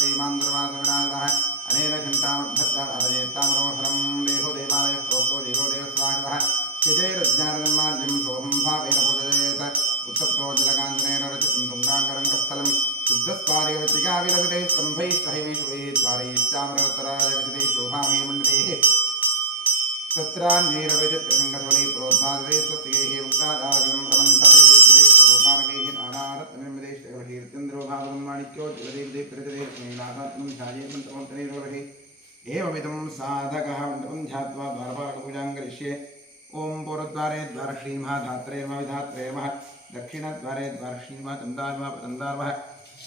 श्रीमान्द्रवासविनाशः अनेन घण्टामभ्यर्तामरोहरं देहो देवालयः प्रोक्तो देवो देवस्वागतः यजैरज्ञानजन्मार्जं सोऽहं भावेन पूजयेत उत्तप्तो जलकाञ्जनेन रचितं तुङ्गाङ्गरङ्गस्थलं शुद्धस्वारेवचिकाविलसते स्तम्भैः सहिमेषु द्वारैश्चामरोत्तराय विशते शोभामे मण्डलेः तत्रान्यैरविचित्रसिंहध्वनि प्रोद्वादते स्वस्तिगैः उक्तादाविलं रमन्तपरिते स्वरूपानकैः नानारत्ननिर्मदेशकर्षीर्चन्द्रो भावं माणिक्यो जलदेवदेवप्रतिदेवनाथात्मं ध्यायेमन्तमोत्तरेरोभिः एवमिदं साधकः मण्डपं ध्यात्वा द्वारपालपूजां करिष्ये ॐ पूर्वद्वारे द्वारश्रीमहाधात्रे नमः विधात्रे नमः दक्षिणद्वारे द्वारश्रीमः तन्दार्मः पतन्दार्मः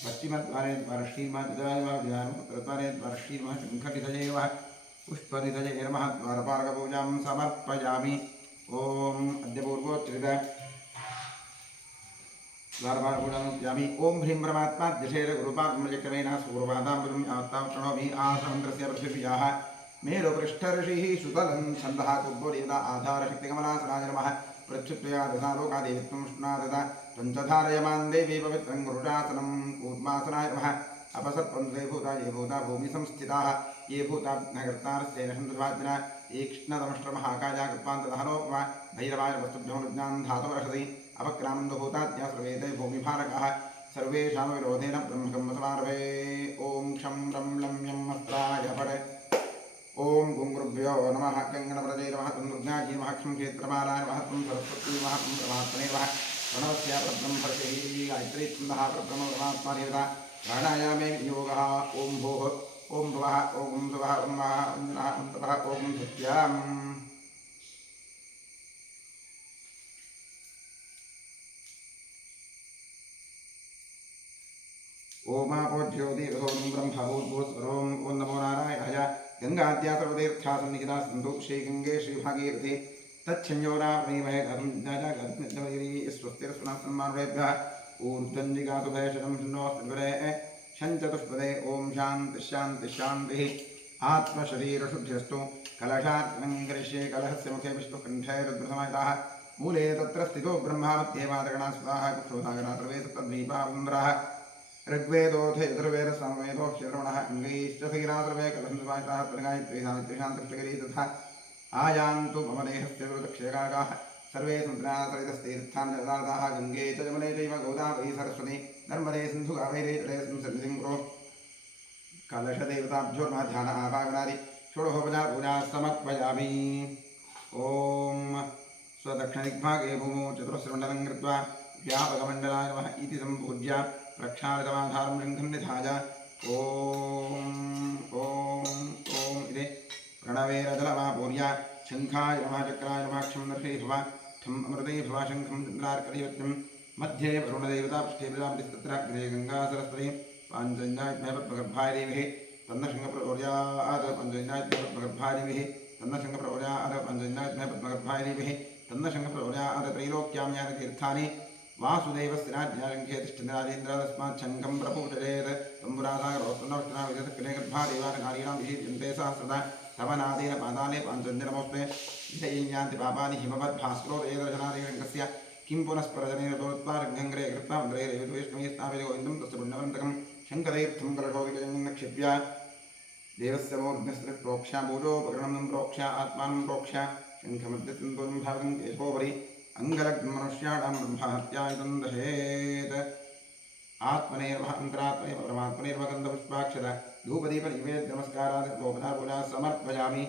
पश्चिमद्वारे द्वारश्रीमः विदाय नमः विदाय उत्तरद्वारे द्वारश्रीमः शङ्खनिधये नमः पुष्पनिधये नमः द्वारपालकपूजां समर्पयामि ॐ अद्य पूर्वोच्चरित द्वारपालपूजामि ॐ ह्रीं परमात्माद्यशेर गुरुपात्मजक्रमेण सूर्वादां प्रणोमि आसमन्द्रस्य पृथिव्याः मेरुपृष्ठऋषिः सुतलं छन्दः कुर्वोदेवता आधारशक्तिकमलासनाय नमः प्रत्युत्तया दशालोका देवित्वं स्नादता पञ्चधारयमान् देवी पवित्रं गुरुशासनं कूर्मासनाय नमः अपसर्पन्ते भूता ये भूता भूमिसंस्थिताः ये भूता विघ्नकर्तारस्तेन सन्दर्भाजना तीक्ष्णतमष्ट्रमहाकाया कृत्वान्तदहनोपमा भैरवाय वस्तुभ्यो विज्ञानं धातुवर्षति अपक्रामन्दो भूताद्या सर्वे ते भूमिभारकाः सर्वेषां विरोधेन ब्रह्मकं समारभे ॐ क्षं रं लं यं अस्त्राय फटे ओम गुरुभ्यो नमः गंगणप्रदे नमः तन्नुज्ञाजी नमः क्षं क्षेत्रमालाय नमः तं सरस्वती नमः तं परमात्मने नमः प्रणवस्य परब्रह्मर्षिः गायत्री छन्दः परब्रह्मपरमात्मा देवता प्राणायामे योगः ओम भोः ओम भवः ओम सुवः ओम महः ओम जनः ओम तपः ओम सत्यम् ओमापोज्योतिरसों ब्रह्मभूर्भुवस्वरों ओं नमो नारायणाय गंगाद्या सर्वतीर्था सन्निहिता सिन्धु श्रीगंगे श्रीभागीरथी तच्छंयोरावणीमहे गरुज्ञाजागरुज्ञरी स्वस्तिरस्वनात्मन्मानुरेभ्यः ऊर्ध्वञ्जिगातु भयशतं शन्नोऽस्तिवरे शञ्चतुष्पदे ॐ शान्ति शान्ति शान्तिः आत्मशरीरशुद्ध्यस्तु कलशार्पणं करिष्ये कलहस्य मुखे विष्णुकण्ठे रुद्रसमाहिताः मूले तत्र स्थितो ब्रह्मावत्येवादगणाः स्वाहा कुक्षोधागणाः सर्वे सप्तद्वीपावन्द्राः ऋग्वेदोऽथ यजुर्वेद सामवेदो क्षरवणः अङ्गैश्च सगिरासर्वे कलहंसवाहिताः त्रिगायत्रीशान्तिशान्तकृष्टगिरी तथा आयान्तु मम देहस्य दुर्दक्षेकागाः सर्वे समुद्रासरितस्तीर्थान् जलदाः गङ्गे च यमुने चैव गोदावरी सरस्वती नर्मदे सिन्धु कावेरी जलेऽस्मिन् सन्निधिं कुरु कलशदेवताभ्यो नमः ध्यान आवाहनादि षोडशोपचार पूजा समर्पयामि ॐ स्वदक्षिणदिग्भागे भूमौ चतुरस्रमण्डलं कृत्वा व्यापकमण्डलाय नमः इति सम्पूज्य प्रक्षालितमाधारं लिङ्गं निधाय ॐ इति प्रणवेरजलमापूर्य शङ्खाय नमः चक्राय नमः क्षं नर्षे भव ठम् अमृते भव शङ्खं चन्द्रार्कलिवत्यं मध्ये वरुणदेवता पृष्ठे प्रजापतिस्तत्र अग्रे गङ्गा सरस्वती पाञ्चजन्याज्ञः पद्मगर्भाय देवीः तन्नशङ्खप्रचोदयात् पञ्चजन्याज्ञः पद्मगर्भाय देवीः तन्नशङ्खप्रचोदयात् पञ्चजन्याज्ञः पद्मगर्भाय देवीः तन्नशङ्खप्रचोदयात् त्रैलोक्यां यानि तीर्थानि वासुदेवस्य राज्ञालङ्घे तिष्ठन्राजेन्द्र तस्मात् शङ्खं प्रपूजयेत् तम्बुरासागरोत्तनवष्टना विगतकृते गर्भादेवानारीणां विशीर्यन्ते सहस्रदा तवनादेन पादाने पाञ्चजनमोस्ते विषयीयान्ति पापानि हिमवद्भास्करोदयदर्शनादिशङ्कस्य किं पुनस्परजनेन दोत्वारघ्यङ्ग्रे कृत्वा मन्द्रे रेविद्वेष्णवे स्थापिते गोविन्दं तस्य पुण्यवन्तकं शङ्करतीर्थं कलशोदिकजं निक्षिप्य देवस्य मोर्घ्यस्त्र प्रोक्ष्य पूजोपकरणं प्रोक्ष्य आत्मानं प्रोक्ष्य शङ्खमध्यसन्तोषं भावं केशोपरि अंगलग्नमनुष्याणां ब्रह्महत्यायुधं दहेत् आत्मने नमः अन्तरात्मने परमात्मने नमः गन्धपुष्पाक्षत धूपदीपनिवेद्य नमस्कारात् गोपचारपूजा समर्पयामि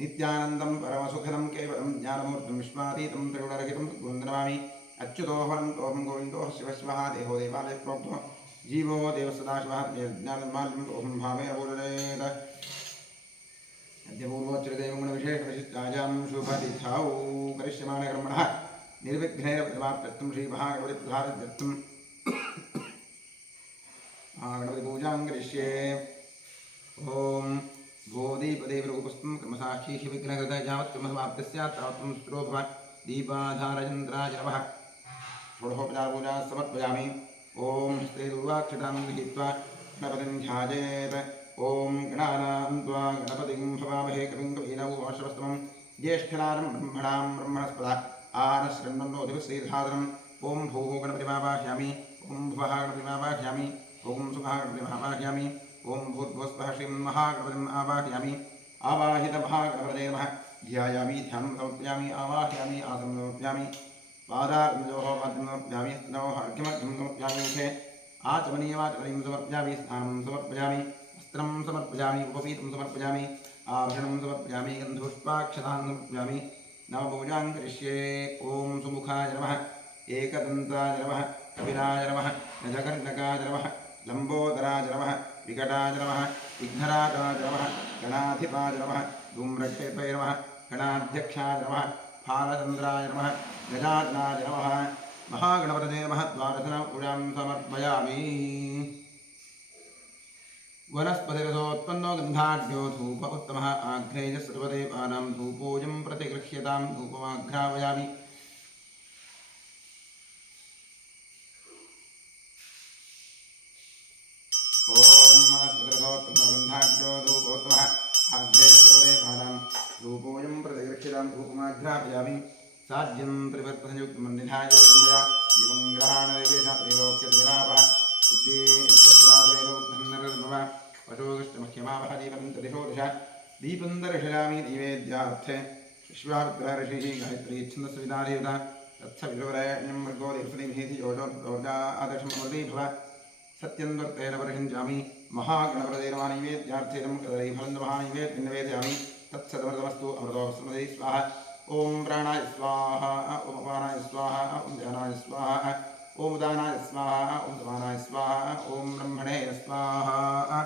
नित्यानन्दं परमसुखदं केवलं ज्ञानमूर्तिं विश्वातीतं त्रिगुणरहितं गुरुन्दनमामि अच्युतोऽहं गोविन्दो शिवशिवः देहो देवालयः प्रोक्तो जीवो देवसदाशिवः ज्ञानमाल्यं सोऽहं भावेन पूजयेत् अद्य पूर्वोच्चरितैवगुणविशेषविशिष्टायां शुभतिथौ करिष्यमाणे कर्मणः निर्विघ्नेन प्रतिमाप्त्यर्थं श्रीमहागणपतिप्रसादार्थं महागणपतिपूजां करिष्ये ॐ गोदीपदेवरूपस्थं कर्मसाक्षी विघ्नकृतः यावत् कर्मसमाप्तिः स्यात् तावत् स्तुतो भव दीपाधारयन्त्राय नमः षोडशोपचारपूजा समर्पयामि ॐ हस्ते दूर्वाक्षतां गृहीत्वा गणपतिं ध्यायेत् ॐ गणानां त्वा गणपतिं भवामहे कविं कवीनामुपमश्रवस्तमं ज्येष्ठराजं ब्रह्मणां ब्रह्मणस्पदा आनश्रन्नोदिवश्रीधारणम् ॐ भूः गणपतिमावाह्यामि ॐ भुवः गणपतिमावाह्यामि ॐ सुखः गणपतिमावाह्यामि ओं भूर्भुवस्वः श्रीं महागणपतिम् आवाहयामि आवाहितमहागणपतये नमः ध्यायामि ध्यानं समर्पयामि आवाहयामि आसनं समर्पयामि पादारविन्दोः पाद्यं समर्पयामि स्तनोः अर्घ्यमर्घ्यं समर्पयामि मुखे आचमनीयमाचमनीं समर्पयामि स्नानं समर्पयामि वस्त्रं समर्पयामि उपवीतं समर्पयामि आभरणं समर्पयामि गन्धपुष्पाक्षतां समर्पयामि नवपूजां करिष्ये ॐ सुमुखाय नमः एकदन्ताय नमः कपिलाय नमः गजकर्णकाय नमः लम्बोदराय नमः विकटाय नमः विघ्नराजाय नमः गणाधिपाय नमः धूम्रक्षेत्रे नमः गणाध्यक्षाय नमः फालचन्द्राय नमः गजाननाय नमः महागणपतये नमः द्वादशपूजां समर्पयामि वनस्पतिरसोत्पन्नो गन्धाढ्यो धूप उत्तमः आघ्रेयः सर्वदेवानां धूपोऽयं प्रतिगृह्यतां धूपमाघ्रावयामि धूपोऽयं प्रतिगृह्यतां धूपमाघ्रावयामि साध्यं त्रिवर्तनयुक्तमन्दिरायोजनया एवं ग्रहाणदेवेशत्रैलोक्यत्रैरापः उद्देशस्वरात्रैलोक्धन्नरर्भव पशोगष्टमह्यमावह दीपन्तरिशो दश दीपं दर्शयामि नैवेद्यार्थे विश्वामित्रऋषिः गायत्री छन्दस्विदादेवता तत्सविदुरयज्ञं मृगो देवसतिभिः योजोर्जा आदर्शं भव सत्यं वर्तेन वर्षिञ्चामि महागणपतये नमः नैवेद्यार्थेन कदलीफलन्दमहानैवेद्यं निवेदयामि तत्सदमृतमस्तु अमृतोऽस्मदे स्वाहा ओम प्राणाय स्वाहा ओम अपानाय स्वाहा ओम ध्यानाय स्वाहा ओम उदानाय स्वाहा ओम समानाय स्वाहा ओम ब्रह्मणे स्वाहा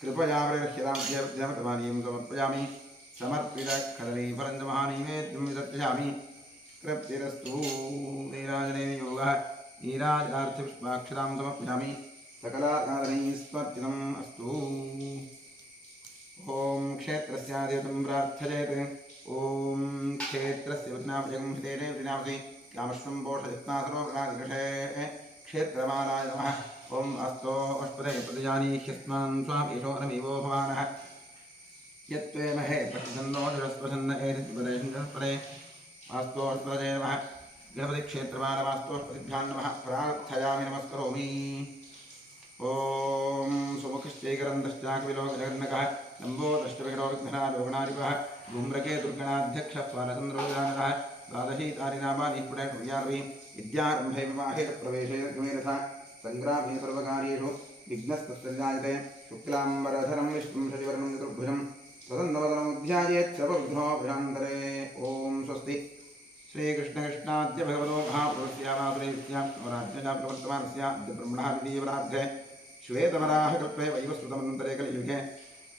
कृपया प्रदर्श्यतां देवदेवतमानीं समर्पयामि समर्पितकदलीफलन्दमहानैवेद्यं विसर्जयामि कृप्तिरस्तु नीराजनेन योगः नीराजनार्थपुष्पाक्षतां समर्पयामि सकलाराधनैस्वर्जितम् अस्तु ओम क्षेत्रस्यादेवतं प्रार्थयेत् ओम क्षेत्रस्य विघ्नापजगं हितेने विनामसि कामश्वं पोषयत्नासरोगणादिषे क्षेत्रमालाय नमः ओम अस्तो अष्पदे प्रतिजानी ह्यस्मान् स्वामीशो नमीवो भवानः यत्त्वेमहे प्रतिसन्नो निरस्पसन्न एतिपदे अस्तो अष्पदे नमः गणपतिक्षेत्रमालवास्तो अष्पदिभ्यां नमः प्रार्थयामि नमस्करोमि ओम सुमुखश्चैकरन्दश्चाकविलोकजगन्नकः लम्बोदष्टविकटो विघ्नराजोगणाधिपः धूम्रके दुर्गणाध्यक्षः स्वानचन्द्रोदानः द्वादशीतारिनामानि पुण्यर्वी विद्यारम्भे विवाहे प्रवेशे गमेरथा सङ्ग्रामे सर्वकार्येषु विघ्नस्तस्यजायते शुक्लाम्बरधरं विष्णुं शशिवर्णं चतुर्भुजं प्रसन्नवदनमुध्यायेत् सर्वविघ्नोपशान्तरे ॐ स्वस्ति श्रीकृष्णकृष्णाद्य भगवतो महापुरुषस्य वासुदेवस्य नवराज्ञया प्रवर्तमानस्य अद्य ब्रह्मणः द्वितीयपरार्धे श्वेतवराहकल्पे वैवस्वतमन्तरे कलियुगे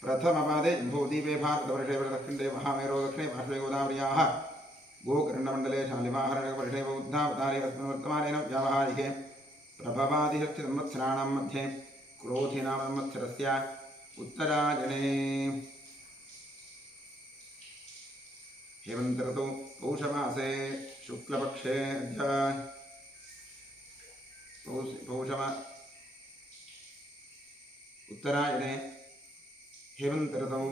प्रथमपादे जम्बूद्वीपे भारतवर्षे वरदखण्डे महामेरो दक्षिणे पार्श्वे गोदावर्याः गोकर्णमण्डले शालिवाहरणवर्षे बौद्धावतारे अस्मिन् वर्तमानेन व्यावहारिके प्रभवादिषष्टिसंवत्सराणां मध्ये क्रोधिनाम संवत्सरस्य उत्तरायणे हेमन्तर्तौ पौषमासे शुक्लपक्षे उत्तरायणे हेमन्तर्तौ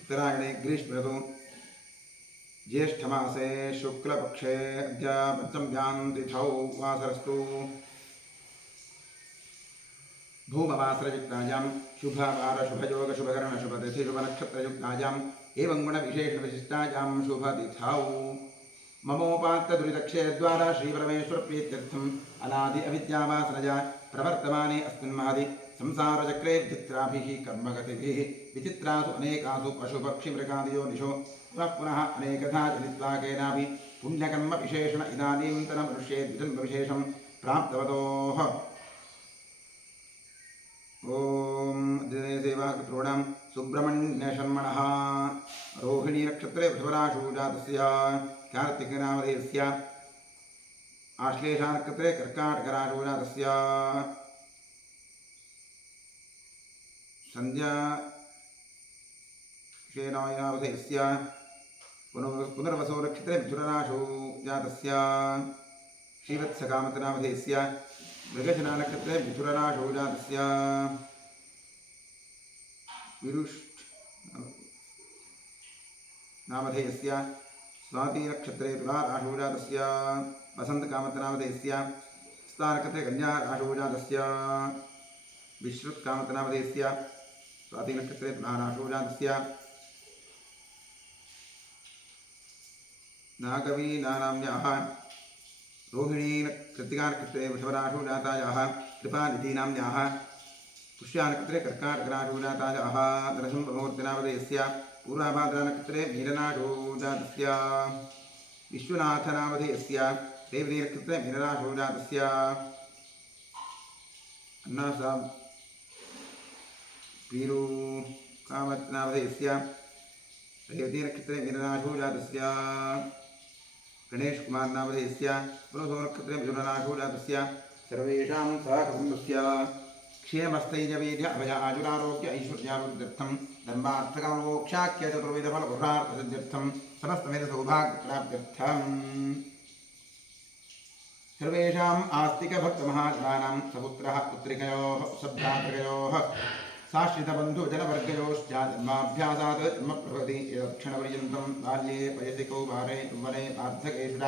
उत्तरायणे ग्रीष्मऋतौ ज्येष्ठमासे शुक्लपक्षे अद्य पञ्चम्यां तिथौ वासरस्तु धूमवासरयुक्तायां शुभवार शुभयोग शुभकरण शुभतिथि शुभनक्षत्रयुक्तायाम् एवं गुणविशेषविशिष्टायां शुभतिथौ ममोपात्तदुरितक्षे द्वारा श्रीपरमेश्वरप्रीत्यर्थम् अनादि अविद्यावासनया प्रवर्तमाने अस्मिन् महदि संसारचक्रे विचित्राभिः कर्मगतिभिः विचित्रासु अनेकासु पशुपक्षिमृगादियोनिषु पुनः अनेकधा जनित्वा केनापि पुण्यकर्मविशेषण इदानीन्तनमनुष्ये द्विजन्मविशेषं प्राप्तवतोः ओम दिनेसेवाकृतॄणां सुब्रह्मण्यशर्मणः रोहिणी नक्षत्रे वृषभराशौ जातस्य कार्तिकनामधेयस्य आश्लेषा नक्षत्रे कर्काटकराशौ जातस्य संध्या शेनावधेयस्य पुनर्वसो नक्षत्रे मिथुनराशौ जातस्य श्रीवत्सकामतनामधेयस्य मृगशिरा नक्षत्रे मिथुनराशौ जातस्य विरुष्ट नामधेयस्य स्वाति नक्षत्रे तुला राशौ जातस्य वसन्तकामतनामधेयस्य स्थानक्षत्रे कन्या राशौ जातस्य विश्रुतकामतनामधेयस्य स्वाति नक्षत्रे तुला राशौ जातस्य नागवी नानाम्याः रोहिणी कृत्तिका नक्षत्रे वृषभराशौ जातायाः कृपानिधि नाम्न्याः पुष्या नक्षत्रे कर्काटकराशौ जातायाः नरसिंहमूर्तिनामधेयस्य पूर्वाभाद्रा नक्षत्रे मीनराशौ जातस्य विश्वनाथनामधेयस्य रेवती नक्षत्रे मीनराशौ जातस्य अन्नासा पीरू कामतनामधेयस्य रेवती नक्षत्रे मीनराशौ जातस्य गणेश कुमार नामधेयस्य पुनसो नक्षत्रे मिथुनराशौ जातस्य सर्वेषां सहकुटुम्बस्य क्षेमस्थैर्यवीर्य अभय आजुरारोग्य ऐश्वर्याभिवृद्ध्यर्थं धर्मार्थकाममोक्षाख्य चतुर्विधफलपुरुषार्थसिद्ध्यर्थं समस्तविधसौभाग्यप्राप्त्यर्थं सर्वेषाम् आस्तिकभक्तमहाजनानां सपुत्रः पुत्रिकयोः सभ्रातृकयोः साश्रितबन्धुजनवर्गयोश्च जन्माभ्यासात् जन्मप्रभृति क्षणपर्यन्तं बाल्ये वयसि कौमारे यौवने वार्धकेषु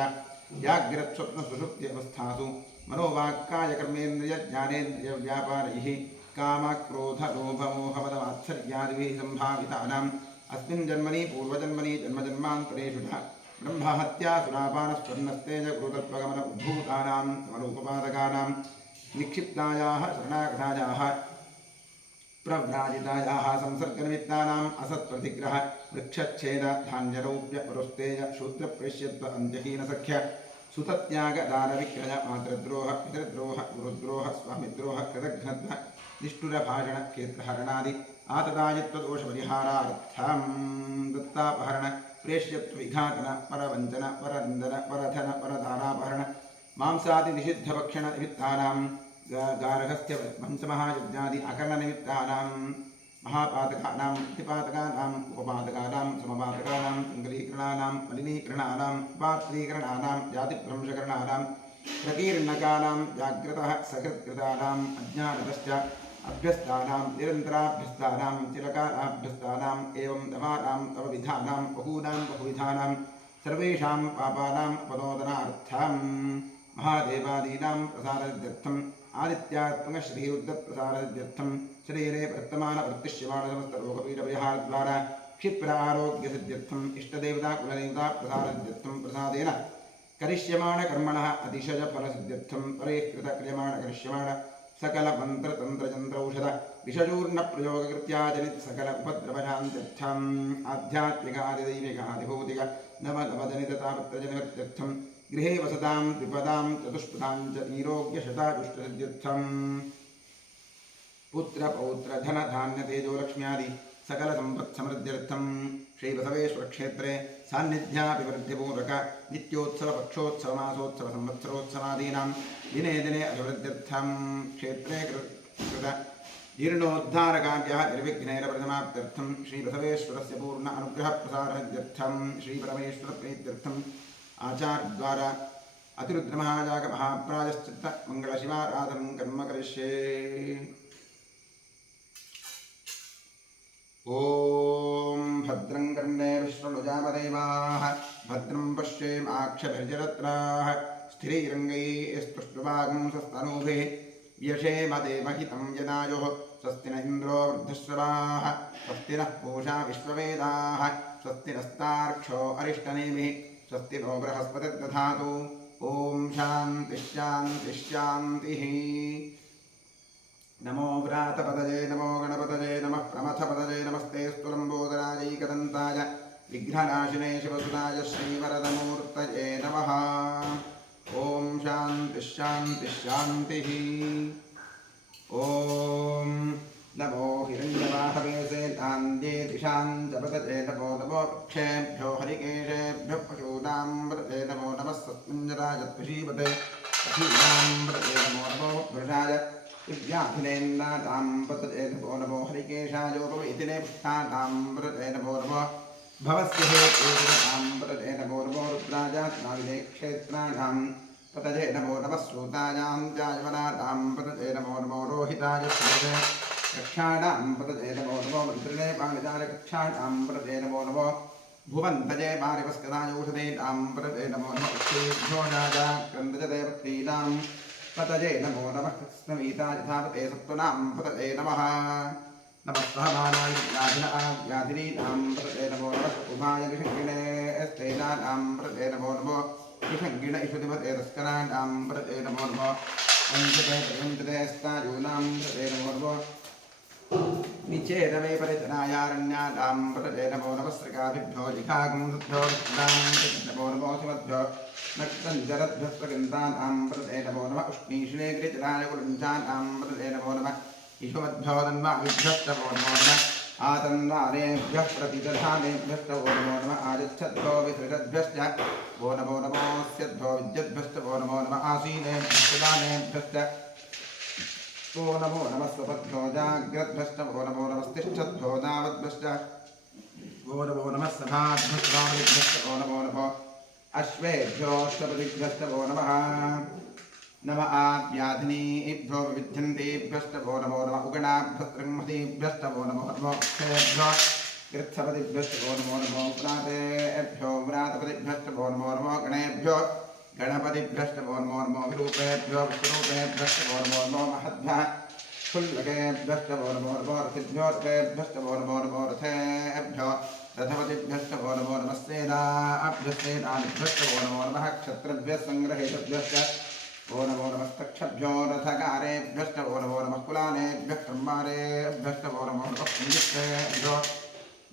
जाग्रत्स्वप्नसुषुप्त्यवस्थासु मनोवाक्कायकर्मेन्द्रियज्ञानेन्द्रियव्यापारैः कामक्रोधलोभमोहमदमात्सर्यादिभिः सम्भावितानाम् अस्मिन् जन्मनि पूर्वजन्मनि जन्मजन्मान्तरेषु ब्रह्महत्यासुरापानस्वर्णस्तेजगुरुतत्त्वगमन उद्भूतानां समनोपपादकानां निक्षिप्तायाः शरणागतायाः प्रव्राजितायाः संसर्गनिमित्तानाम् असत्प्रतिग्रह वृक्षच्छेद धान्यरौप्य परुस्तेज शूद्रप्रेष्यत्व अन्त्यहीनसख्य सुतत्याग दानविक्रय मातृद्रोह पितृद्रोह गुरुद्रोह स्वामिद्रोह कृतघ्नत्व निष्ठुरभाषण क्षेत्रहरणादि आतदायित्वदोषपरिहारार्थं दत्तापहरण प्रेष्यत्वविघातन परवञ्चन परनिन्दन परधन परदारापहरण मांसादिनिषिद्धभक्षण निमित्तानां गार्हस्थ्य पंचमहायज्ञादि अकर्णनिमित्तानां महापातकानां प्रतिपातकानां उपपातकानां समपातकानां सङ्कलीकरणानां मलिनीकरणानां उपात्रीकरणानां जातिभ्रंशकरणानां प्रकीर्णकानां जाग्रतः सकृत्कृतानाम् अज्ञानतश्च अभ्यस्तानां निरन्तराभ्यस्तानां चिरकालाभ्यस्तानाम् एवं दमानां तवविधानां बहूनां बहुविधानां सर्वेषां पापानां पदोदनार्थं महादेवादीनां प्रसारसिद्ध्यर्थम् आदित्यात्मकश्रीरुद्रप्रसारसिद्ध्यर्थं शरीरे वर्तमानवर्तिष्यमाणसमस्तरोगपीडपरिहारद्वारा क्षिप्र आरोग्यसिद्ध्यर्थम् इष्टदेवता कुलदेवता प्रसारसिद्ध्यर्थं प्रसादेन करिष्यमाणकर्मणः अतिशयफलसिद्ध्यर्थं परिष्कृतक्रियमाण करिष्यमाण सकलमन्त्रतन्त्रयन्त्रौषध विषचूर्णप्रयोगकृत्याचरित सकल उपद्रवशान्त्यर्थम् आध्यात्मिकादिदैविकादिभौतिक नवनवजनिततापत्रजनित्यर्थं गृहे वसतां द्विपदां चतुष्पदां च नीरोग्यशताजुष्टसिद्ध्यर्थं पुत्रपौत्रधनधान्यतेजोलक्ष्म्यादि सकलसम्पत्समृद्ध्यर्थं श्रीबसवेश्वरक्षेत्रे सान्निध्याभिवृद्धिपूर्वक नित्योत्सवपक्षोत्सवमासोत्सवसंवत्सरोत्सवादीनां दिने दिने अभिवृद्ध्यर्थं क्षेत्रे कृत जीर्णोद्धारकार्यः निर्विघ्नेन प्रथमाप्त्यर्थं श्रीबसवेश्वरस्य पूर्ण अनुग्रहप्रसारसिद्ध्यर्थं श्रीपरमेश्वरप्रीत्यर्थम् आचार्यद्वारा अतिरुद्रमहायागमहाप्रायश्चित्त मङ्गलशिवाराधनं कर्म करिष्ये। ॐ भद्रं कर्णे विष्णुनुजामदेवाः भद्रं पश्येमाक्षभिर्जरत्राः स्थिरैरङ्गैस्तुष्टुवागुंसस्तनूभिः व्यशेम देवहितं यदायुः स्वस्ति न इन्द्रो वृद्धश्रवाः स्वस्ति नः पूषा विश्ववेदाः स्वस्ति नस्तार्क्ष्यो अरिष्टनेमिः स्वस्ति नो बृहस्पतिर्दधातु। ॐ शान्तिः शान्तिः शान्तिः। नमो व्रातपतये नमो गणपतये नमः प्रमथपतये नमस्ते स्तुलम्बोदरायैकदन्ताय विघ्ननाशिने शिवसुताय श्रीवरदमूर्तये नमः। ॐ शान्तिः शान्तिः शान्तिः। ॐ नमो हिरण्यवाहवे सेनान्ये दिशां जपतये नमो नमो पक्षेभ्यो हरिकेशेभ्यो पशूनां व्रते नमो नमः सत्कुञ्जराजत्वशीपते पशूनां व्रते नमो नमो वृषाय दिव्याभिनेन्दानां व्रते नमो नमो हरिकेशायोपवीतिने पुष्टानां व्रते नमो नमो भवस्य हेतूनां व्रते नमो नमो रुद्राजात्माविदे क्षेत्राणां पतये नमो नमः श्रोतायां जायवनानां पतये नमो नमो रोहिताय श्रीते कक्षाणां पतये नमो नमो मन्त्रिणे पाणिदाय कक्षाणां पतये नमो नमो भुवन्तजे पारिवस्कदायोषधे ताम्प्रते नमो नमः उक्षेभ्यो राजा क्रन्दजते वक्तीनां पतजे नमो नमः कृत्स्नवीता यथावते सत्त्वनां पतजे नमः नमस्सहमानाय व्याधिनीनां पतजे नमो नमः उमाय विषङ्गिणे स्तेनानां पतजे नमो नमो विषङ्गिण इषुधिपते तस्कराणां पतजे नमो नमः वञ्चते स्तायूनां पतजे नमो नमः निचेदवे परितनायारण्यानां पतजे नमो नमः सृगाभिभ्यो जिघागुंसभ्यो नमो नमो शिवभ्यो नक्तञ्जरद्भ्यस्वगन्धानां पतजे नमो नमः उष्णीषिणे गिरिजराय कुलञ्चानां पतजे नमो नमः ईशुमद्भ्यो तन्वायुभ्यस्तवो नमो नमः आतन्वानेभ्यः प्रतिदधानेभ्यस्तवो नमो नमः आदिच्छद्भ्यो विसृजद्भ्यश्च वो नमो नमोऽस्यद्भ्यो विद्युद्भ्यस्तवो नमो नमः आसीनेभ्यस्तदानेभ्यश्च वो नमो नमः स्वपद्भ्यो जाग्रद्भ्यस्तवो नमो नमस्तिष्ठद्भ्यो दावद्भ्यश्च वो नमो नमः सभाद्भ्यस्तवादिभ्यस्तवो नमो नमः अश्वेभ्योऽष्टपदिभ्यस्तवो नमः नम आव्याधिनीभ्यो विविध्यन्तेभ्यस्तवो नमो नमः उगणाभ्यस्त्रंहतीभ्यस्तवो नमो नमो क्षेभ्यो गृत्सपतिभ्यस्तवो नमो नमो व्रातेभ्यो व्रातपतिभ्यस्तवो नमो नमो गणेभ्यो गणपतिभ्यस्तवो नमो नमो विरूपेभ्यो विष्णुरूपेभ्यस्तवो नमो नमो महद्भ्यः फुल्लकेभ्यस्तवो नमो नमो रथिभ्यो रथेभ्यस्तवो नमो नमो रथेभ्यो रथपतिभ्यस्तवो नमो नमः सेनाभ्यस्तेनाभ्यस्तवो नमो नमः क्षत्रभ्यस्सङ्ग्रहेभ्यश्च वो नमो नमस्तक्षभ्यो रथकारेभ्यस्तवो नमो नमः कुलानेभ्यः क्रम्बारेभ्यस्तवो नमो नमः पुण्यभ्यो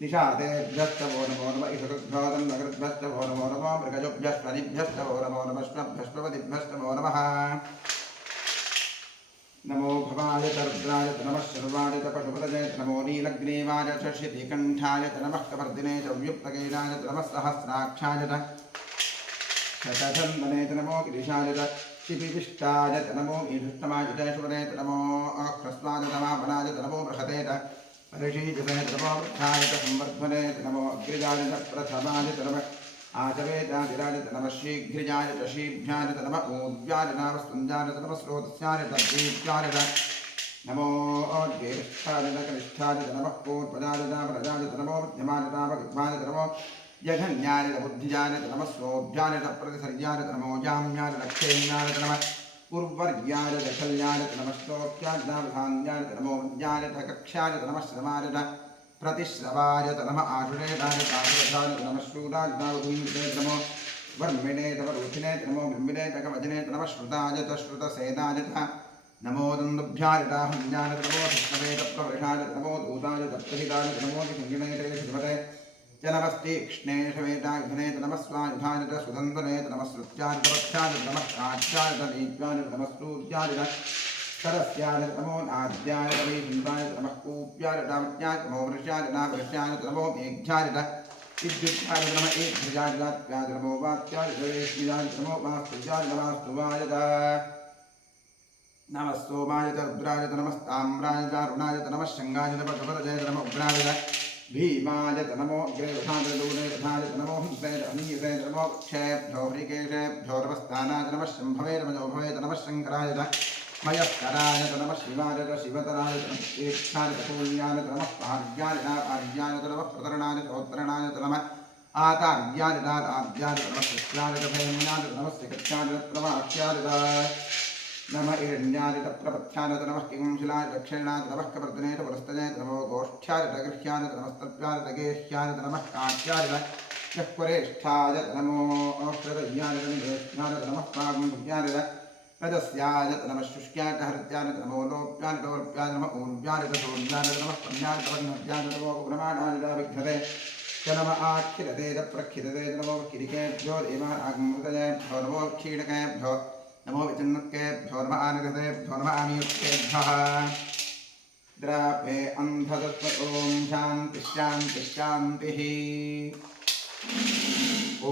निषादेभ्यस्तवो नमो नमः ईशकृभ्यो तन्नकृभ्यस्तवो नमो नमः मृगजुभ्यस्त्वनिभ्यस्तवो नमो नमः श्वभ्यस्त्वपतिभ्यस्तवो नमः नमो भवाय रुद्राय नमः शर्वाय पशुपतये नमो नीलग्रीवाय शशितिकण्ठाय नमः कवर्दिने च व्युक्तकेलाय नमः सहस्राक्षाय शतधन्वने नमो गिरिशाय शिपिविष्टाय नमो ईषुष्टमाय शुभने नमो ह्रस्वाय तमापनाय नमो बृहते परिशीजते नमो वृद्धाय संवर्धने नमो अग्रिजाय प्रथमाय नमः आचवेदादिराय नमः शीघ्रिजाय शीभ्याय नमः ऊर्व्याय नामस्तुञ्जाय नमः स्रोतस्याय दीप्याय नमो ज्येष्ठाय कनिष्ठाय नमः पूर्वजाय प्रजाय नमो मध्यमाय नामगर्भाय नमो जघन्याय बुद्धिजाय नमः स्वोभ्याय प्रतिसर्याय नमो जाम्याय लक्षेण्याय नमः पूर्वर्याय दखल्याय नमः श्लोक्याय धान्याय नमो विद्याय कक्ष्याय नमः श्रमाय प्रतिश्रवाय नमः आशुरेणाय काशुरथाय नमः शूराय नमो वर्मिणे तवरुचिने नमो बिम्बिने तकवचने नमः श्रुताय श्रुतसेनाय नमो दन्दुभ्याय हन्याय नमो विष्णवे प्रवृषाय नमो दूताय तत्प्रहिताय नमो विसङ्गिणे शिवते जनमस्तीक्ष्णेशवेताय घने नमः स्वायुधाय सुदन्दने नमः श्रुत्याय तवक्षाय नमः काच्याय दीप्याय नमः सूर्याय सरस्याय नमो नाद्याय रविहिन्दाय नमः कूप्याय रामज्ञाय नमो वृष्याय नावृष्याय नमो मेघ्याय विद्युत्याय नमः एकभुजाय रात्याय नमो वात्याय रेश्मियाय नमो वास्तुजाय नमस्तुवाय नमः सोमाय रुद्राय नमस्ताम्राय रुणाय नमः शङ्गाय नमः नमः उग्राय भीमाय नमो अग्रेवधाय दूरे वधाय नमो हंसे हनीसे नमो क्षेभ्यो हरिकेशेभ्यो नमस्तानाय नमः शम्भवे नमोभवे नमः शङ्कराय मयस्कराय नमः शिवाय शिवतराय नमः तीर्थाय शून्याय नमः पार्याय आर्याय नमः प्रतरणाय चोत्तरणाय नमः आतार्याय आद्याय नमः कृष्णाय भैम्याय नमः सिकत्याय प्रवाक्याय नमः हिरण्याय प्रपथ्याय नमः किंशिलाय दक्षिणाय नमः कवर्धने पुरस्तये नमो गोष्ठ्याय गृह्याय नमस्तव्याय गेह्याय नमः काट्याय यक्वरेष्ठाय नमो हृदयाय नमः पागुंभ्याय रजस्याय नमः शुष्क्याय हृत्याय नमो लोप्याय गौरप्याय नमः ऊर्व्याय सूर्याय नमः पन्याय पवन्याय नमो ब्रह्माणाय विघ्नते च नमः आक्षिरते प्रक्षिरते नमो किरिकेभ्यो देवानागमृतयेभ्यो नमो क्षीणकेभ्यो नमो विचिन्नकेभ्यो नमः आनिगतेभ्यो नमः आमीयुक्तेभ्यः द्रापे अन्धदत्त ॐ शान्तिः शान्तिः शान्तिः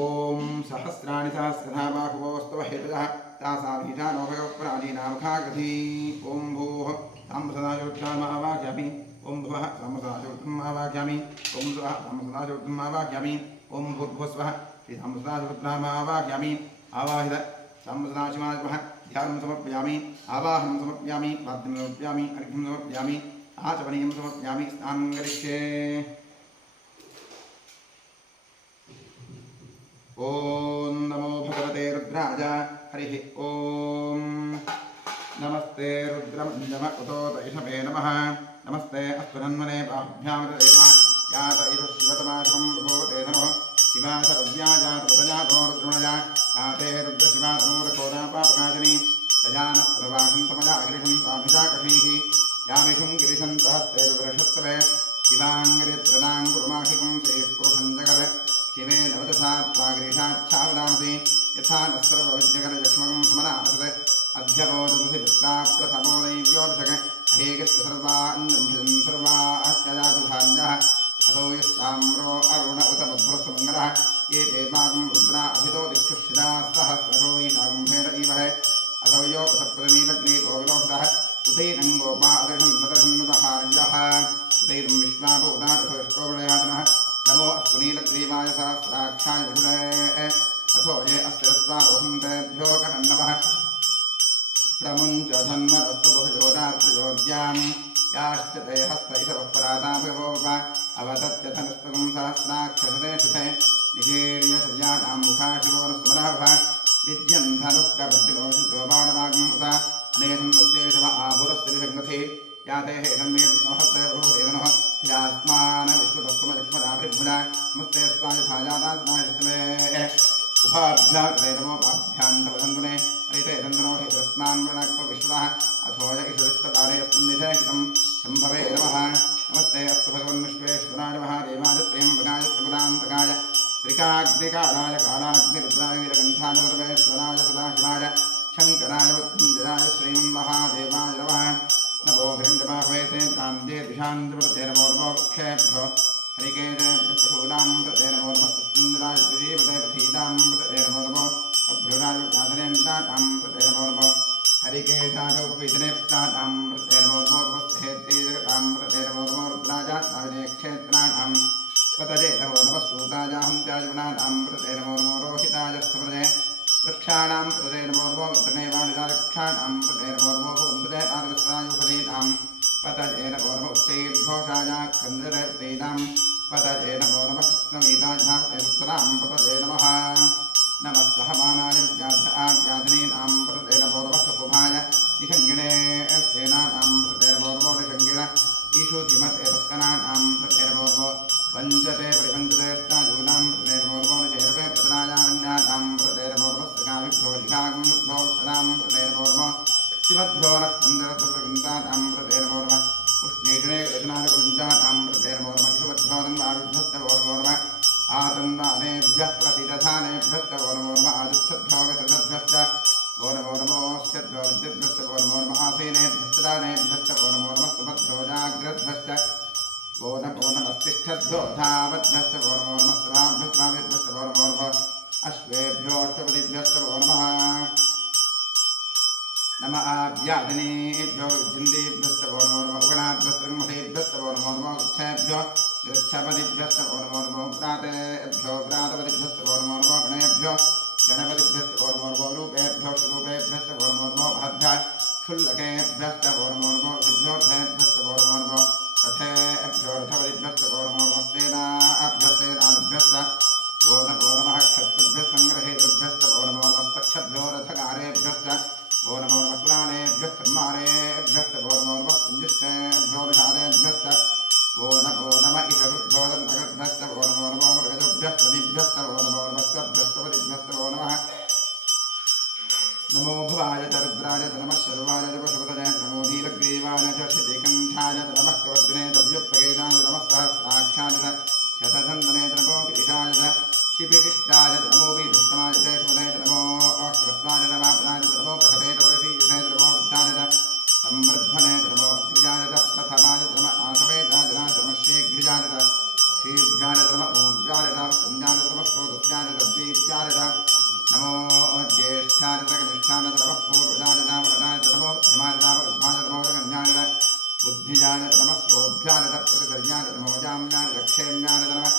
ॐ सहस्राणि सहस्रधा बाहुवोस्तव हेतुः तासाभीजानोभयोप्रादीनामुखागधी ॐ भूः ताम्रसदाशोत्थामावाक्यामि ॐ भुवः ताम्रसदाशोत्थमावाक्यामि ॐ स्वः ताम्रसदाशोत्थमावाक्यामि ॐ भूर्भुवस्वः ताम्रसदाशोत्थमावाक्यामि आवाहित ताम्रसदाशिवाय ध्यानं समर्पयामि आवाहनं समर्पयामि वाद्यं समर्पयामि अर्घ्यं समर्पयामि आचमनीयं समर्पयामि स्नानं करिष्ये ॐ नमो भगवते रुद्राय हरिः ॐ नमस्ते रुद्रमञ्जम उतो दैषभे नमः नमस्ते अस्तु नन्मने बाहुभ्यां देवः यात इषु शिवतमाशुं भूते धनुः शिवाशरव्या जातपदजातो रुद्रमणया याते रुद्रशिवातनूरकोदापापकाशिनी सजानस्त्रवासन्तमया गिरिशं साभिषाकषीः यामिषुं गिरिशन्तहस्ते विवृषस्तवे शिवाङ्गिरित्रदां गुरुमाहिकुं श्रीः पुरुषं जगत् शिवे नवदशात्वाग्रीषाच्छावदांसि यथा न सर्वविद्यकरलक्ष्मकं समनासत् अध्यबोधदधि वृत्ता प्रथमो दैव्योऽभिषक अहेकस्य सर्वान्भजन् सर्वाश्चयातु धान्यः अतो यस्ताम्रो अरुण उत बभ्रसुमङ्गलः ये देवागं रुद्रा अभितो दिक्षुषिता सहस्रशो ईशागुम्भेन इवः असौ योपसप्रनीलग्नीपो विलोहितः उतैनं गोपा अदर्शं नतर्षन्नतहार्यः उतैनं विश्वाभूताटसविष्टोपणयातनः नमो अस्तु नीलग्रीवाय सहस्राक्षाय विषुरे अथो ये अस्य रत्वारोहन्तेभ्यो कनन्नवः प्रमुञ्च धन्वरस्तु बहुजोदार्तयोज्यां याश्च ते हस्त इषवः परातापगवोप अवतत्यथनस्पगं सहस्राक्षसते शुथे निशीर्यशल्यानां मुखा शिवोनस्तमनः विद्यं धनुः कप्रतिलोषितोबाणवागम् उत अनेकं तस्येषव आभुरस्त्रिशङ्गथे याते हेषं मे विष्णुहस्ते बहुरेदनः ध्यास्मान् विश्वतस्तमलक्ष्मणाभिर्भुजा नमस्ते स्वायुधाजादात्मायष्टमे उभाभ्यां नमोपाभ्यान्तवदन्तुने हरिते दन्दनो हि तस्मान् वृणक्व विश्वतः अथोज ईश्वरिस्ततारे अस्मन्निधेकितं शम्भवे नमः नमस्ते अस्तु भगवन् विश्वेश्वराय महादेवाय त्र्यम्बकाय त्रिपुरान्तकाय त्रिकाग्निकालाय कालाग्निरुद्राय वीरकण्ठाय सर्वेश्वराय सदाशिवाय शङ्कराय मृत्युञ्जयाय श्रीमन्महादेवाय नमः नमो हिरण्यबाहवे सेन्द्रान्ते दिशान्तप्रते नमो नमोक्षेभ्यो हरिकेशेभ्यः पशूनां प्रते नमो नमः सत्युञ्जराय त्रिजीवते प्रथीतां प्रते नमो नमः अभ्रुराय व्याधनेन्द्रातां प्रते नमो नमः हरिकेशायोपवीतनेष्टातां प्रते नमो नमो उपस्थेत्ते जगतां प्रते नमो नमो रुद्राजात्नाविने क्षेत्राणां पतजे नमो नमः सूताजाहन्त्याजवनानां प्रते नमो नमो रोहिताजस्थप्रते वृक्षाणां प्रते नमो नमो वृत्रनेवाणिजालक्षाणां प्रते नमो नमो भवन्पदे आदर्शायुपदीनां पतजे नमो नमः उत्तैर्घोषाजाखन्दरतेनां पतजे नमो नमः कृष्णवीताजात्तरां पतजे नमः नमः सहमानाय व्याधनीनां प्रते नमो नमः कपुभाय निषङ्गिणे सेनानां प्रते नमो नमो निषङ्गिण ईशुधिमते तस्कनानां प्रते नमो नमो वञ्चते परिवञ्चते स्ताजूनां प्रते नमो नमो निचेरवे प्रतनायान्यानां प्रते नमो नमः सकाविभ्यो निषागुभ्यो शतां प्रते नमो नमः शिवभ्यो नक्कन्दरसुप्रगन्तानां प्रते नमो नमः उष्णीषणे रचनाकुञ्जानां प्रते नमो नमः ईशुवद्भ्यो तन्वारुभ्यश्च वो नमो नमः आतन्वानेभ्यः प्रतिदधानेभ्यश्च वो नमो नमः आदिच्छद्भ्यो वितदद्भ्यश्च वो नमो नमोऽस्यद्भ्यो विद्युद्भ्यश्च वो नमो नमः आसीनेभ्यश्च दानेभ्यश्च वो नमो नमः सुमद्भ्यो जाग्रद्भ्यश्च वो नमो नमस्तिष्ठद्भ्यो धावद्भ्यश्च वो नमो नमः स्वाभ्यस्वामिभ्यश्च वो नमो नमः अश्वेभ्यो अश्वपतिभ्यश्च वो नमः नमः आभ्यादिनेभ्यो विद्यन्तेभ्यश्च वो नमो नमः उगणाभ्यस्त्रिमतेभ्यश्च वो नमो नमः उच्छेभ्यो गृच्छपतिभ्यश्च वो नमो नमः प्रातेभ्यो प्रातपतिभ्यश्च वो नमो नमः गणेभ्यो गणपतिभ्यश्च वो नमो नमः रूपेभ्यो स्वरूपेभ्यश्च वो नमो नमः महद्भ्यः क्षुल्लकेभ्यश्च वो नमो नमः सिद्ध्योर्थेभ्यश्च वो नमो नमः रथेभ्यो रथपतिभ्यश्च वो नमो नमः सेनाभ्यश्च वो नमो नमः क्षत्रिभ्यः सङ्ग्रहेतृभ्यश्च वो नमो नमस्तक्षभ्यो रथकारेभ्यश्च वो नमो नमः पुराणेभ्यः कर्मारेभ्यश्च वो नमो नमः कुञ्जिष्ठेभ्यो निषादेभ्यश्च वो नमो नमः ईशकृभ्यो दन्तकृभ्यश्च वो नमो नमः मृगजोभ्यस्पतिभ्यश्च वो नमो नमः सर्भ्यस्पतिभ्यश्च वो नमः नमो भवाय च रुद्राय च नमः शर्वाय च पशुपतये नमो नीलग्रीवाय च शितिकण्ठाय च नमः कवर्धिने च व्युत्पकेशाय च नमः सहस्राक्षाय च शतधन्वने च नमो गिरिशाय च शिपिविष्टाय च नमो वीधस्तमाय च शुभदे च नमो अकृत्वाय च नमापदाय च नमो प्रहते च वृषीयुषे च नमो वृद्धाय च संवृद्धने च नमो अग्निजाय च प्रथमाय च नमः आसवेजाय च नमः शीघ्रिजाय च शीघ्राय च नमः ऊर्व्याय च संज्ञाय च नमः स्रोतस्याय च द्वीप्याय च नमो ज्येष्ठाय च कनिष्ठाय च नमः पूर्वजाय च वरदाय च नमो मध्यमाय च वक्रतुण्डाय च नमो जगन्याय च बुद्धिजाय च नमः श्रोभ्याय च प्रतिसर्याय च नमो जाम्याय च क्षेम्याय च नमः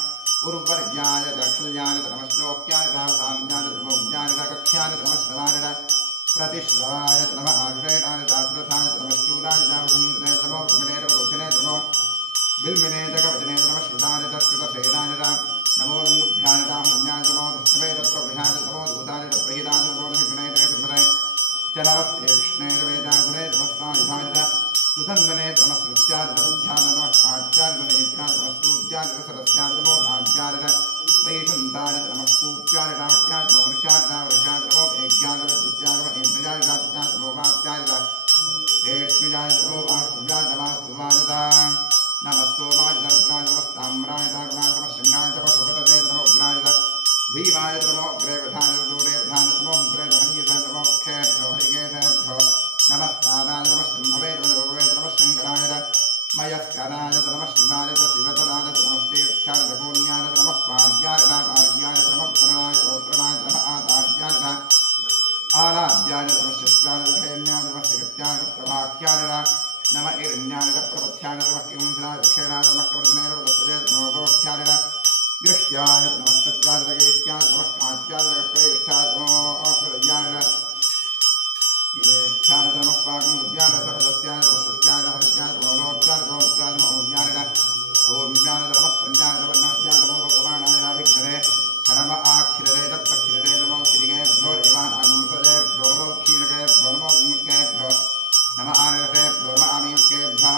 उर्वर्याय च खल्याय च नमः श्लोक्याय च सान्याय च नमो ज्ञाय च कक्ष्याय च नमः श्रवाय च प्रतिश्रवाय च नमः आश्रेणाय च आश्रथाय च नमः शूराय च वृन्दने च नमो ब्रह्मणे च वरोधिने च नमो बिल्मिने च कवचने च नमः श्रुताय च श्रुतसेनाय च नमो नन्दुभ्यानितामन्याय नमो दुष्टवे तत्र वृषाय नमो दूताय तप्रहिताय नमो विघ्नैते कृष्णवे च नमस्ते कृष्णेन वेदागुणे नमस्तायुधाय सुधन्वने नमस्कृत्याय नमस्ध्याय नमः कात्याय नमस्त्याय नमस्तूत्याय नमस्सरस्याय नमो नाद्याय वैशन्ताय नमः कूप्याय रावत्याय नमो वृषाय वृषाय नमो मेघ्याय नमस्कृत्याय नमः इन्द्रजाय रात्याय नमो वात्याय रेष्मिजाय नमो वास्तव्याय नमस्तुवाय नमस्तोमाय दर्भराय नमस्ताम्राय दारुणाय नमः शृङ्गाय नमः शुभतदे नमो उग्राय भीमाय नमो अग्रे वधाय दूरे वधाय नमो हन्त्रे हन्यसे नमो क्षेभ्यो हरिकेशेभ्यो नमस्काराय नमः शम्भवे नमः शङ्कराय मयस्कराय नमः शिवाय शिवतराय नमस्तीर्थ्याय पूर्ण्याय नमः पार्याय पार्याय नमः प्रणाय ओत्रणाय नमः आदार्याय आराध्याय नमः शिष्याय हेन्याय नमः जगत्याय प्रभाख्याय नमः इरण्याय प्रपथ्याय नमः किंशनाय दक्षिणाय नमः कवर्धने नमः गोष्ठ्याय गृह्याय नमस्तत्याय गेष्ट्याय नमः कात्याय प्रेष्ठाय नमो हृदयाय निवेष्ठाय नमः पाकं गव्याय तपस्याय नमः शुक्याय हरित्याय नमो लोक्याय नमो लोक्याय नमो ओम्याय ओम्याय नमः प्रज्ञाय नमः नव्याय नमो भगवानाय नाभिघ्नरे नम आखिरे तत्प्रखिरे नमो क्षिरिगेभ्यो देवान् आगुंसजेभ्यो नमो क्षीरकेभ्यो नमो विमुखेभ्यो नम आनरसेभ्यो नम आमीयुकेभ्यः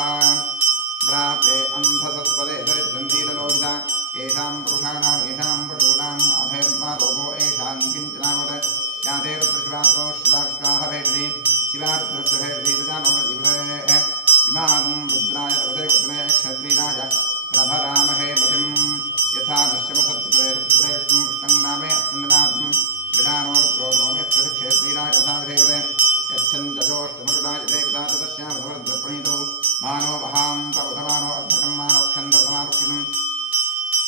द्रापे अन्धसत्पदे दरिद्रन्दीललोहिता येषां पुरुषाणाम् येषां पशूनाम् अभेर्मा रोगो येषां किञ्चनामद याते शिवात्रो शिवाश्वाः भेषति शिवारुद्रस्य भेषति तजामवतीभे इमागुं रुद्राय तपसे उदने क्षद्वीराय प्रभरामहे मतिं यथा दश्यमसत्पदे विष्णुं पुष्टङ्ग्रामे अस्मिन्नाथं क्रीडानो रुद्रोगमे क्षेत्रीराय तथा विधेवते यच्छन्दजोष्टमकृताय देवता तस्यामधवरद्रप्रणीतो मानो वहां तपधमानो अर्धकं मानो क्षन्दपधमानुक्षितं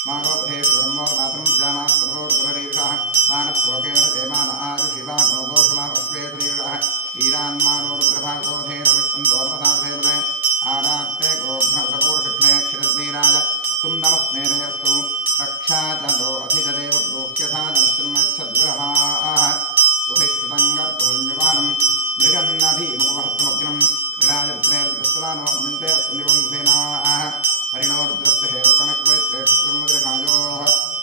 मानो पथेश ब्रह्मो मातरं प्रजामा सर्वोर्धरीषः मानस्वकेन जयमान आयुषिवानो गोषमापश्वेषरीषः वीरान्मानो रुद्रभागोधेन विष्णुन्दोर्मसाधेवते आरात्ते गोघ्नवृतपूर्षिघ्ने क्षिरद्वीराय तुं नमस्मेरयस्तु रक्षाचलो अधिजदेव प्रोह्यथा नश्चन्मच्छद्विरहाः सुभिश्रुतङ्गर्तुञ्जमानं मृगन्नभीमोहत्वमग्नं विराजत्रेर्दृष्टवानो मिन्ते अस्मिन्निबन्धुसेनाः हरिणो रुद्रस्य हेरपणकृतैत्येषुर्मुद्रखायोः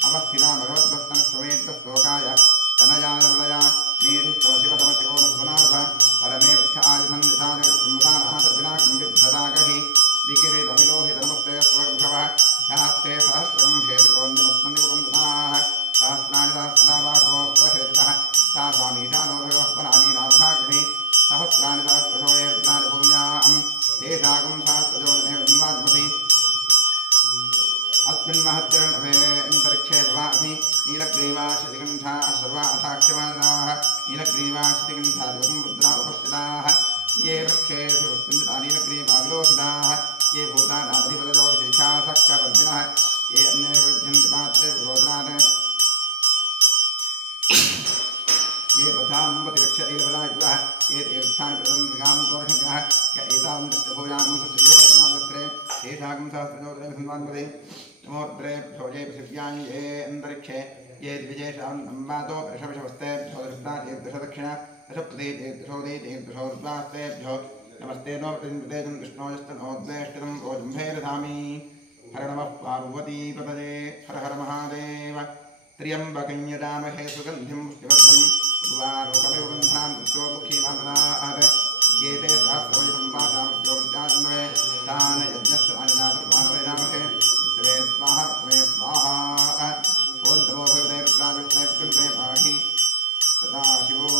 अवस्थिता भगवद्भक्तनस्वमेत्रस्तोकाय तनयाय प्रलया नीरुस्तवशिवतमशिवोणस्वनार्भ परमे वृक्ष आयुधं निधानकृत्संसारादर्पिनाकं बिभ्रदागहि विकिरीटविलोहितनमस्ते स्वभवः यास्ते सहस्रं हेतुकोन्दमस्मन्निवबन्धनाः सहस्राणि सहस्रदा बाहुवोस्त्वहेतुतः सा स्वामीशानो भगवत्परानीनाभागहि सहस्राणि सहस्रशो ये रुद्राणि भूम्यां तेषागं सहस्रजोदने वन्वाद्मसि अस्मिन् महत्तिरण्डवे अन्तरिक्षे भवाधि नीलग्रीवाशतिकण्ठा सर्वा अथाक्षमादनाः नीलग्रीवाशतिकण्ठा दिवसं रुद्रा उपस्थिताः ये वृक्षेषु पुष्पिञ्जरा नीलग्रीवाविलोहिताः ये भूतानाधिपतयो विशेषाः सक्कवर्जिनः ये अन्ये विभ्यन्ति पात्रे विरोधनात् ये पथाम्बतिरक्ष एलवदायुधः ये तीर्थानि प्रदन्त्रिकां दोर्षज्ञः य एतावन्तस्य भूयागं सस्यविरोधनाग्रे तेषागं सहस्रजोदने संवान्वदे नमोद्रेभ्यो ये पृथिव्यानि ये अन्तरिक्षे ये द्विजेषां नम्बातो दशविषवस्तेभ्यो दशस्ता दशदक्षिण दशप्रदे दशोदीर्दशोर्द्वास्तेभ्यो नमस्ते नो प्रतिं विष्णोस्तनोद्वेष्टितं रोजम्भेरधामि हर नमः पार्वतीपतये हर हर महादेव त्र्यम्बकं यजामहे सुगन्धिं पुष्टिवर्धनं उर्वारुकविवृन्धनां मृत्योर्मुखीमामदात् ये ते सहस्रवैतं पाशामृत्योर्जाचन्द्रे तान् यज्ञस्त्रानिनाथर्वाणवैनामहे मृत्युवे स्वाहा मे स्वाहा ॐ नमो भगवते रुद्राविष्णवे कृष्णे पाहि सदाशिवो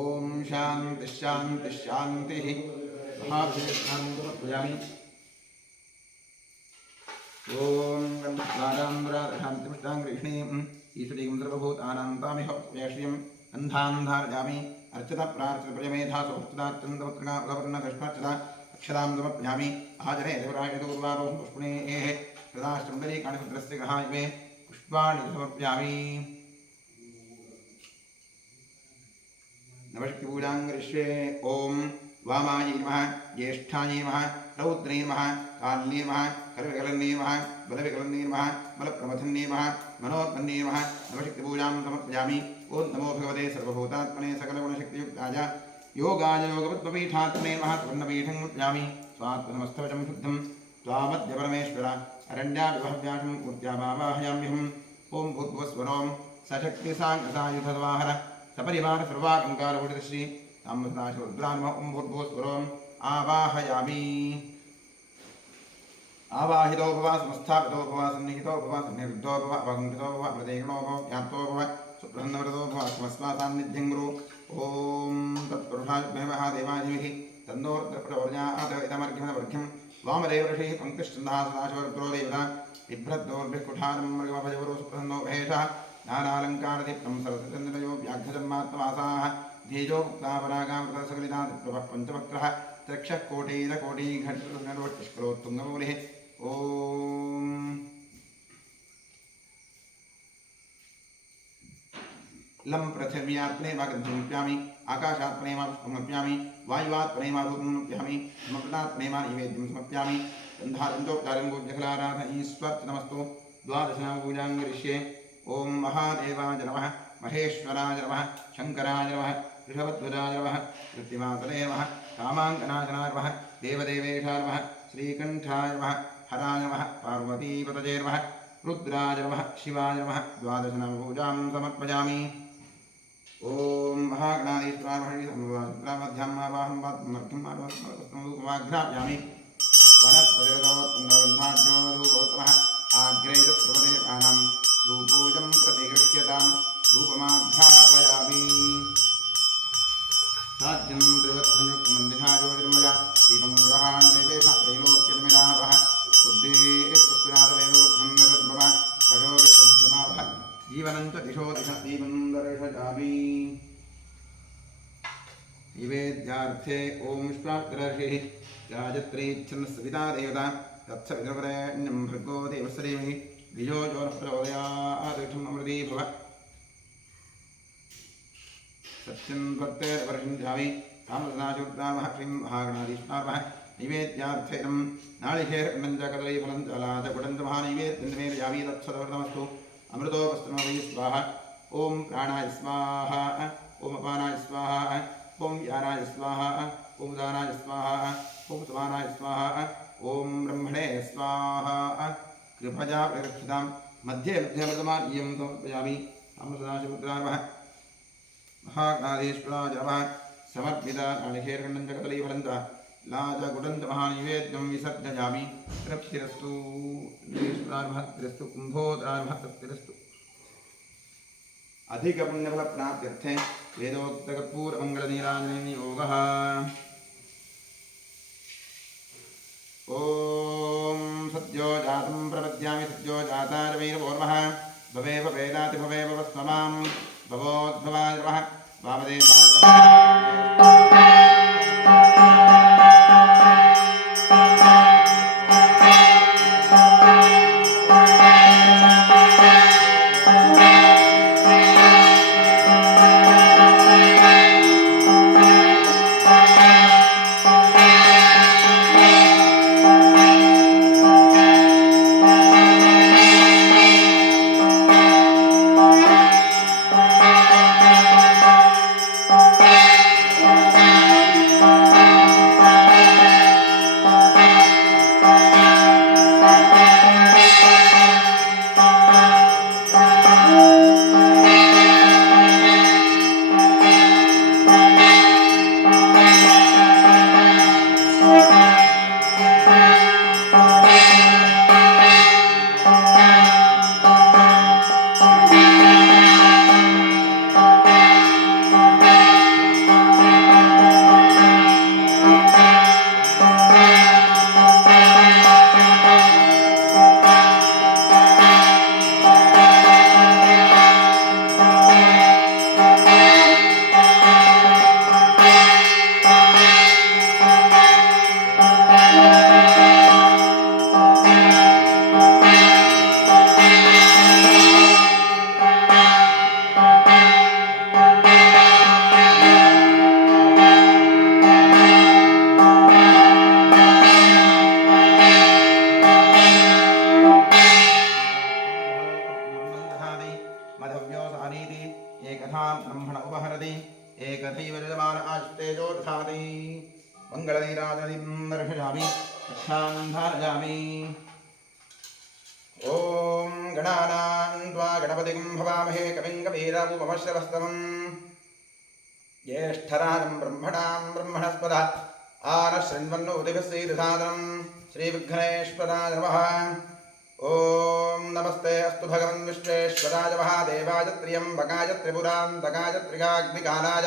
ॐ शान्ति शान्ति शान्तिः महाभिषेकान् समर्पयामि ॐ गन्धस्वारान्द्राशान्तिपुष्टां गृह्णीं ईश्वरीं सर्वभूतानां तामिह वेश्यम् अन्धान्धारयामि अर्चित प्रार्चित प्रयमेधासु भक्तिदार्चन्दमत्रिकावर्णकृष्णार्चिता अक्षरां समर्पयामि आजने देवराय दूर्वारोहं पुष्पणेः प्रदाष्टमण्डलीकाणिपुत्रस्य गृहाय पुष्पाणि समर्पयामि नवशक्तिपूजां करिष्ये ॐ वामायै नमः ज्येष्ठायै नमः रौद्रै नमः कालिन्यै नमः करविकलन्यै नमः बलविकलन्यै नमः बलप्रमथन्यै नमः मनोत्पन्नै नमः नवशक्तिपूजां समर्पयामि ॐ नमो भगवते सर्वभूतात्मने सकलगुणशक्तियुक्ताय योगाय योगपद्मपीठात्मने नमः स्वर्णपीठं समर्पयामि स्वात्मनमस्तवचं शुद्धं त्वामद्य परमेश्वर अरण्याविवहव्याशं मूर्त्यावाहयाम्यहम् ओं भूर्भुवस्वरों सशक्तिसाङ्गसायुधवाहन सपरिवार सर्वालङ्कारवुडितश्री ताम्रसदाशिवरुद्रान्मः ओं भूर्भुवस्वरों आवाहयामि आवाहितो भव समस्थापितो भव सन्निहितो भव सन्निरुद्धो भव अवगुण्ठितो भव प्रदेगणो भव व्याप्तो भव सुप्रसन्नव्रतो भव अस्मस्मासान्निध्यं गुरु ॐ तत्पुरुषाय देवाधिमहि तन्नो रुद्रप्रचोदयात् इदमर्घ्यमवर्घ्यं वामदेवऋषिः पङ्क्तिश्चन्दः सदाशिवरुद्रो देवता बिभ्रद्दोर्भिः कुठारं मृगमभजवरो सुप्रसन्नो भेषः नानालङ्कारदीप्तं सरसचन्द्रयो व्याघ्रजन्मात्मवासाः धीजोक्तापरागामृतसकलिता प्रभः पञ्चवक्त्रः चक्षः कोटिरकोटिघटोत्तुङ्गमौलिः ॐ लं पृथिव्यात्मनेमा गन्धमप्यामि आकाशात्मनेमा पुष्पमप्यामि वायुवात्मनेमा धूपमप्यामि समप्रदात्मनेमा नैवेद्यं समप्यामि गन्धारञ्चोपचारं ईश्वर्तनमस्तु द्वादशनामपूजां करिष्ये ॐ महादेवाय नमः महेश्वराय नमः शङ्कराय नमः ऋषभध्वजाय नमः कृत्तिवासने नमः कामाङ्गनाय नमः देवदेवेशाय नमः श्रीकण्ठाय नमः हराय नमः पार्वतीपतये नमः रुद्राय नमः शिवाय नमः द्वादशनामपूजां समर्पयामि ॐ महागणाधीश्वराय मध्याह्नावाहं वनस्पतिरथोत्तमगन्धाढ्योधूपोत्तमः आग्रेयस्वदेवानां धूपोजं प्रतिगृह्यतां धूपमाघ्रापयामि राज्यं त्रिवत्संयुक्तमन्दिषा ज्योतिर्मया दीपं ग्रहान् देवेश त्रैलोक्यतमिदावः उद्दीप्तस्फुरादवेदोत्थं निरुद्भव पशोविष्णुमह्यमावः जीवनं च दिशो दिश दीपं दर्शयामि निवेद्यार्थे ॐ विश्वामित्रर्षिः राजत्रीच्छन्नस्सविता देवता तत्सवितुर्वरेण्यं भर्गो देवस्य धीमहि धियो यो नः प्रचोदयात् अमृती भव सत्यं भक्तेर्वर्षं जामि तामसदाशुद्धामः श्रीं महागणाधीश्वरामः नैवेद्यार्थेनं नाളിकेरकण्डं च कदलीफलं च लादकुटं च महानैवेद्यं निवेदयामि तत्सदवृतमस्तु अमृतोपस्तमवै स्वाहा ॐ प्राणाय स्वाहा ॐ अपानाय स्वाहा ॐ व्यानाय स्वाहा ॐ उदानाय स्वाहा ॐ समानाय स्वाहा ॐ ब्रह्मणे स्वाहा कृपया प्ररक्षितां मध्ये मध्यमृतमार्यं समर्पयामि तामसदाशुद्धामः महागणाधीश्वराय नमः समर्पिता नालिकेरकण्डं च कदलीफलं च लाजकुटं च महानैवेद्यं विसर्जयामि तृप्तिरस्तु तृप्तिरस्तु कुम्भोदरामः तृप्तिरस्तु अधिकपुण्यफलप्राप्त्यर्थे वेदोक्तकर्पूरमङ्गलनीराजनयोगः ॐ सद्यो जातं प्रपद्यामि सद्यो जाताय वैरवोर्मः भवे भवेदाति भवे भवस्वमां भवोद्भवाय नमः वामदेवाय मंगलनीराजनीं दर्शयामि रक्षां धारयामि ॐ गणानां त्वा गणपतिं भवामहे कविं कवीरमुपमश्रवस्तमम् ज्येष्ठराजं ब्रह्मणां ब्रह्मणस्पद आनः शृण्वन्नोतिभिः सीदसादनं श्रीविघ्नेश्वराय नमः। ॐ नमस्ते अस्तु भगवन् विश्वेश्वराय महादेवाय त्र्यम्बकाय त्रिपुरान्तकाय त्रिकाग्निकालाय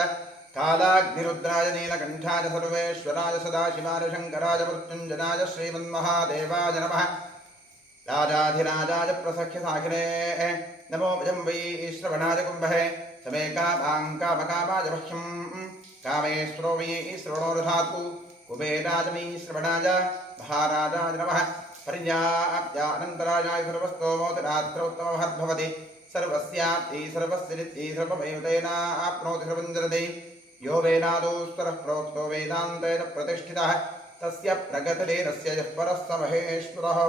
कालाग्निरुद्राय नीलकण्ठाय सर्वेश्वराय सदाशिवाय शङ्कराय मृत्युञ्जयाय श्रीमन्महादेवाय नमः। राजाधिराजाय प्रसख्य साखिने नमो भजं वै श्रवणाय कुम्भे समे कामाङ्कामकामाय मह्यं कामेश्वरो वै श्रवणो दधातु कुबेराय वै श्रवणाय महाराजाय नमः। पर्याप्त्यानन्तरायाय सर्वस्तोमोतिरात्रोत्तममहद्भवति सर्वस्याप्ति सर्वस्य सर्वमेव तेनाप्नोति सर्वं जरति यो वेदादोस्तरः प्रोक्तो वेदान्तेन प्रतिष्ठितः तस्य प्रगतिरेनस्य यः परः स महेश्वरः।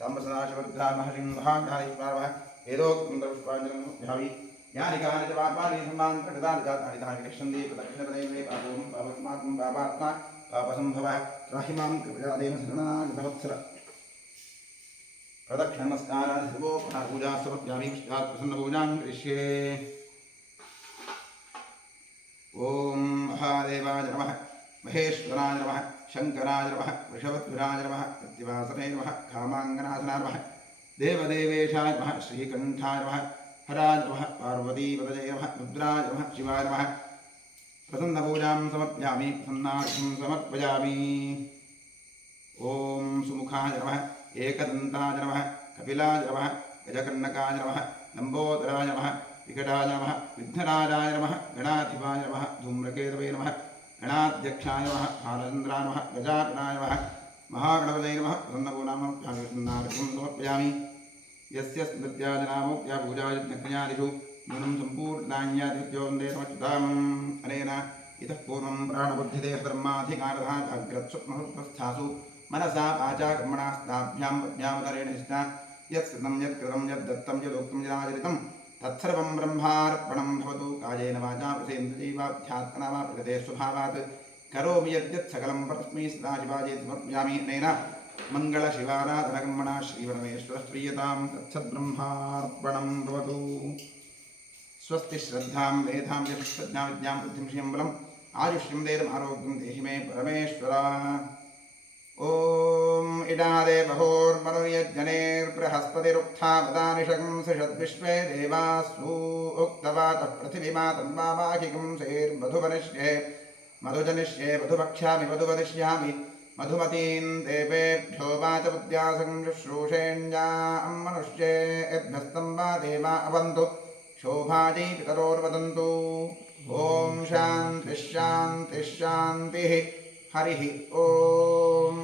साम्बसदाशिवरुद्रामहसिंहाकारीश्वरः वेदोक्तमन्त्रपुष्पाञ्जलिर्भावि यानि कानि च पापानि सम्मान्तकृतानि जातानि तानि गच्छन्ति प्रदक्षिणपदैर्वे पापोऽहं पापस्माकं पापात्मा पापसम्भवः त्राहि मां कृपयादेव शरणागतवत्सर। प्रदक्षिणनमस्कारान् सर्वोपहारपूजा समर्पयामि पश्चात् प्रसन्नपूजां करिष्ये। ॐ महादेवाय नमः महेश्वराय नमः शङ्कराय नमः वृषभध्वराय नमः प्रतिवासने नमः कामाङ्गनाथनाय नमः देवदेवेशाय नमः श्रीकण्ठाय नमः हराय नमः पार्वतीपतये नमः रुद्राय नमः शिवाय नमः। प्रसन्नपूजां समर्पयामि प्रसन्नार्थं समर्पयामि। ॐ सुमुखाय नमः एकदन्ताय नमः कपिलाय नमः गजकर्णकाय नमः लम्बोदराय नमः विकटाय नमः विघ्नराजाय नमः गणाधिपाय नमः धूम्रकेतवे नमः गणाध्यक्षाय नमः भालचन्द्राय नमः गजाननाय नमः महागणपतये नमः। प्रसन्नपूजां प्रसन्नार्थं समर्पयामि। यस्य स्मृत्याजनामोक्त्या पूजायज्ञक्रियादिषु न्यूनं सम्पूर्णान्यादित्योन्दे समच्युताम् अनेन इतः पूर्वं प्राणबुद्धिदेह धर्माधिकारः जाग्रत्स्वप्नस्थासु मनसा वाचा कर्मणा स्ताभ्यां प्रज्ञावतरेण निष्ठा यत्कृतं यत्कृतं यद्दत्तं यदोक्तं यदाचरितं तत्सर्वं ब्रह्मार्पणं भवतु। कायेन वाचा प्रसेन्द्रियैवाध्यात्मना वा प्रकृते स्वभावात् करोमि यद्यत् सकलं परस्मै सदाशिवाय समर्पयामि। अनेन मङ्गलशिवाराधनकर्मणा श्रीपरमेश्वरः प्रीयतां तत्सद्ब्रह्मार्पणं भवतु। स्वस्ति श्रद्धां मेधां यशस्प्रज्ञां विद्यां बुद्धिं श्रियं बलम् आयुष्यं देहम् आरोग्यं देहि मे परमेश्वर। ॐ इडादे बहोर्मनुयज्जनेर्बृहस्पतिरुक्था वदानिषगं सषद्विश्वे देवासु उक्तवातः पृथिवीमातं वामाहिकं सेर्मधुवनिष्ये मधुजनिष्ये मधुवक्ष्यामि मधुवदिष्यामि मधुमतीं देवेभ्यो वाचबुद्ध्यासं शुश्रूषेण्यां मनुष्येभ्यस्तं वा देवा अवन्तु शोभायै पितरोर्वदन्तु। ॐ शान्तिः शान्तिः शान्तिः हरिः ॐ।